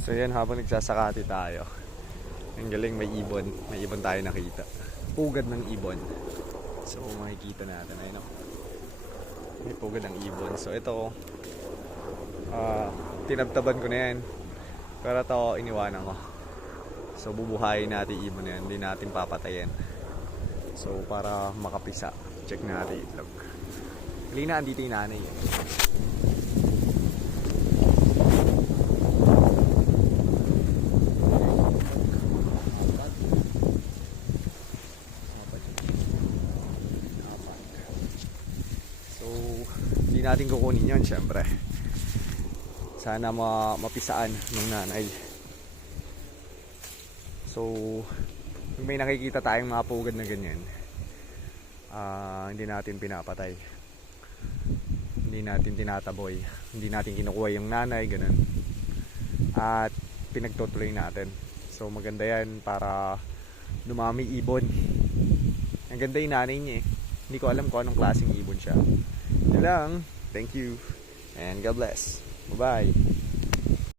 So yan, habang nagsasakati tayo, ang galing, may ibon. May ibon tayo nakita. Pugad ng ibon. So makikita natin, ayun o. May pugad ng ibon. So ito, tinabtaban ko na yan. Pero ito, iniwanan ko. So bubuhayin natin ibon na yan. Hindi natin papatayin. So para makapisa, check natin itlog. Halina, andito yung nanay. So hindi natin kukunin yun, syempre. Sana mapisaan ng nanay. So kung may nakikita tayong mga pugad na ganyan, hindi natin pinapatay, hindi natin tinataboy, hindi natin kinukuha yung nanay, ganun, at pinagtutuloy natin. So maganda yan para dumami ibon. Ang ganda yung nanay niya eh. Hindi ko alam kung anong klaseng ibon siya. Yun lang. Thank you and God bless. Bye bye.